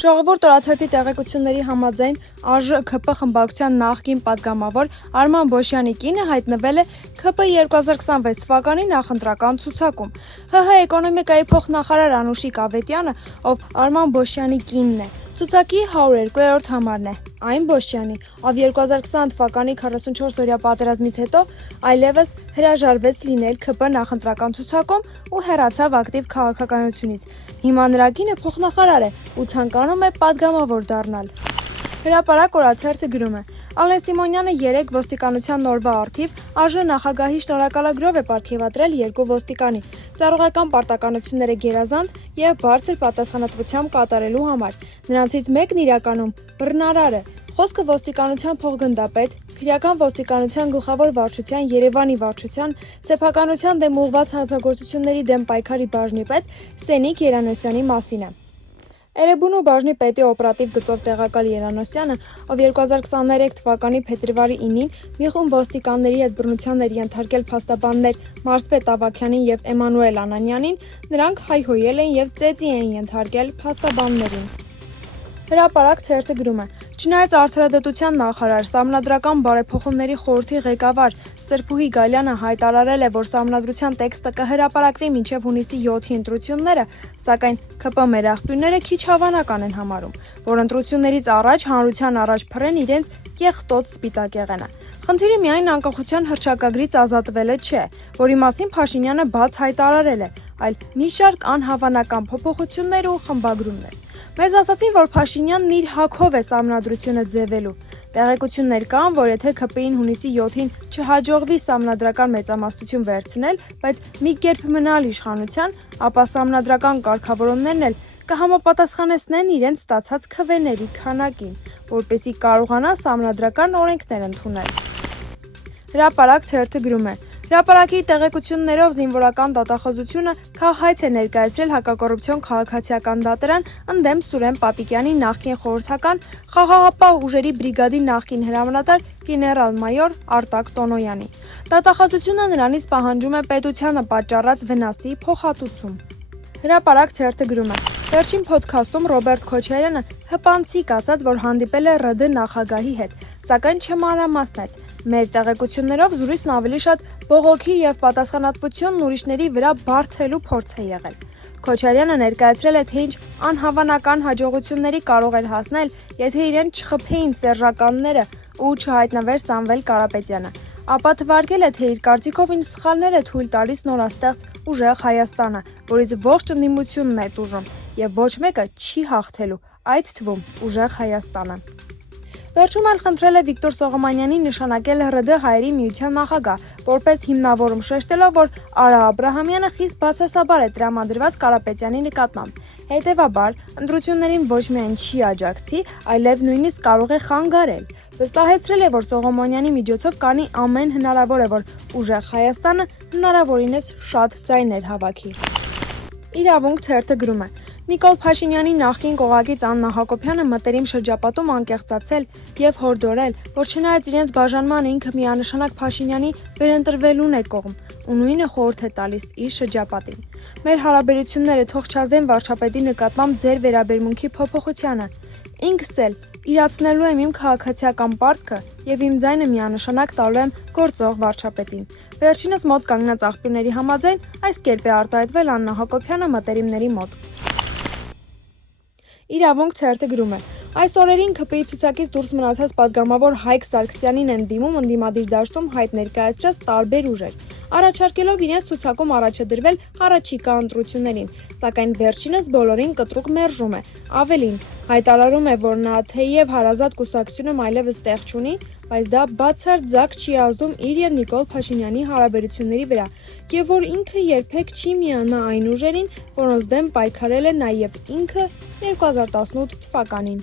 Ժողովուրդ օրաթերթի տեղեկությունների համաձայն ԱԺ-ՔՊ խմբակցության նախկին պատգամավոր Արման Բոշյանի կինը հայտնվել է ՔՊ 2026 թվականի նախընտրական ցուցակում։ ՀՀ էկոնոմիկայի փոխնախարար Անուշիկ Ավետյանը, ով Արման Բոշյանի կինն է, ցուցակի 102-րդ համարն է։ Այն Բոշյանի, ով 2020 թվականի 44-օրյա պատերազմից հետո այլևս հրաժարվեց լինել ՔՊ նախընտրական ցուցակում ու հեռացավ ակտիվ քաղաքականությունից։ Հիմա նրա կինը փոխնախարար է ու ցանկանում է պատգամավոր դառնալ։ Հրապարակ օրաթերթը գրում է. Ալեն Սիմոնյանը 3 ոստիկանության նորվա առթիվ ԱԺ նախագահի շնորհակալագրով է պարգևատրել 2 ոստիկանի ծառայական պարտականությունները գերազանց եւ բարձր պատասխանատվությամբ կատարելու համար։ Նրանցից մեկն իրականում բռնարար է։ Խոսքը ոստիկանության փոխգնդապետ, քրեական ոստիկանության գլխավոր վարչության, Երևանի վարչության, սեփականության դեմ ուղղված հանցագործությունների դեմ պայքարի բաժնի պետ Սենիկ Երանոսյանի մասին է։ Էրեբունու բաժնի պետի օպերատիվ գծով տեղակալ Երանոսյանը, ով 2023 թվականի փետրվարի 9-ին մի խումբ ոստիկանների հետ բռնության էր ենթարկել փաստաբաններ Մարսպետ Ավագյանին եւ Էմանուել Անանյանին, նրանք հայհոյել են եւ ծեծի են ենթարկել փաստաբաններին։ Հրապարակ թերթը գրում է. Չնայած արդարադատության նախարար, Սահմանադրական բարեփոխումների խորհրդի ղեկավար Սրփուհի Գալյանը հայտարարել է, որ Սահմանադրության տեքստը կհրապարակվի մինչև հունիսի 7-ի ընտրությունները, սակայն ՔՊ մեր աղբյուրները քիչ հավանական են համարում, որ ընտրություններից առաջ հանրության առաջ փռեն իրենց կեղտոտ սպիտակ եղենը։ Խնդիրը միայն անկախության հռչակագրից ազատվելը չէ, որի մասին Փաշինյանը բաց հայտարարել է, այլ մի շարք անհավանական փոփոխություններ ու խմբագրումներ։ Մեզ ասացին, որ Փաշինյանն իր հագով է Սահմանադրությունը ձևելու։ Տեղեկություններ կան, որ եթե ՔՊ-ին հունիսի 7-ին չհաջողվի սահմանադրական մեծամասնություն վերցնել, բայց մի կերպ մնալ իշխանության, ապա սահմանադրական կարգավորումներն էլ կհամապատասխանեցնեն իրենց ստացած քվեների քանակին, որպեսզի կարողանա սահմանադրական օրենքներ ընդունել։ Հրապարակ թերթը գրում է. Հրապարակի տեղեկություններով զինվորական դատախազությունը քաղաքայց է ներկայացրել հակակոռուպցիոն քաղաքացիական դատարան ընդդեմ Սուրեն Պապիկյանի նախկին խորհրդական խաղաղապահ ուժերի բրիգադի նախկին հրամանատար գեներալ-մայոր Արտակ Տոնոյանի։ Դատախազությունը նրանից պահանջում է պետությանը պատճառած վնասի փոխհատուցում։ Հրապարակ թերթը գրում է. Վերջին փոդքասթում Ռոբերտ Քոչարյանը հպանցիկ ասաց, որ հանդիպել է ՌԴ նախագահի հետ, սակայն չմանրամասնեց։ Մեր տեղեկություններով զրույցն ավելի շատ բողոքի եւ պատասխանատվությունն ուրիշների վրա բարթելու փորձ է եղել։ Քոչարյանը ներկայացրել է, թե ինչ անհավանական հաջողությունների կարող էր հասնել, եթե իրեն չխփեին սերժականները ու չհայտնվեր Սամվել Կարապետյանը։ Ապա թվարկել է, թե իր կարծիքով ինչ սխալներ է թույլ տալիս նորաստեղծ ուժեղ Հայաստանը, որից ողջ ընդդիմությունն է տուժում, եւ ոչ մեկը չի հաղթելու, այդ թվում ուժեղ Հայաստանը։ Վերջում էլ խնդրել է Վիկտոր Սողոմոնյանին նշանակել ՌԴ Հայերի միության նախագահ, որպես հիմնավորում շեշտելով, որ Արա Աբրահամյանը խիստ բացասաբար է տրամադրված Կարապետյանի նկատմամբ։ Հետևաբար, ընտրություններին ոչ միայն չի աջակցի, այլև նույնիսկ կարող է խանգարել։ Վստահեցրել է, որ Սողոմոնյանի միջոցով կանի ամեն հնարավոր է, որ ուժեղ Հայաստանը հնարավորինս շատ ձայներ հավաքի։ Իրավունք թերթը գրում է. Նիկոլ Փաշինյանի նախկին կողակից Աննա Հակոբյանը մտերիմ շրջապատում անկեղծացել եւ հորդորել, որ չնայած իրենց բաժանմանը ինքը միանշանակ Փաշինյանի վերընտրվելուն է կողմ ու նույնը խորհուրդ է տալիս իր շրջապատին։ Մեր հարաբերությունները թող չազդեն վարչապետի նկատմամբ ձեր վերաբերմունքի փոփոխությանը։ Ինքս էլ իրացնելու եմ իմ քաղաքացիական պարտքը եւ իմ ձայնը միանշանակ տալու եմ գործող վարչապետին։ Վերջինս մոտ կանգնած աղբյուրների համաձայն այս կերպ է արտահայտվել Աննա Հակոբյանը մտերիմների մոտ։ Իրավունք թերթը գրում է. Այս օրերին ՔՊ-ի ցուցակից դուրս մնացած պատգամավոր Հայկ Սարգսյանին են դիմում ընդդիմադիր դաշտում հայտ ներկայացրած տարբեր ուժեր, առաջարկելով իրենց ցուցակում առաջադրվել առաջիկա ընտրություններին, սակայն վերջինս բոլորին կտրուկ մերժում է։ Ավելին, հայտարարում է, որ նա թեև հարազատ կուսակցությունում այլևս տեղ չունի, բայց դա բացարձակ չի ազդում իր եւ Նիկոլ Փաշինյանի հարաբերությունների վրա, եւ որ ինքը երբեք չի միանա այն ուժերին, որոնց դեմ պայքարել է նաեւ ինքը 2018 թվականին։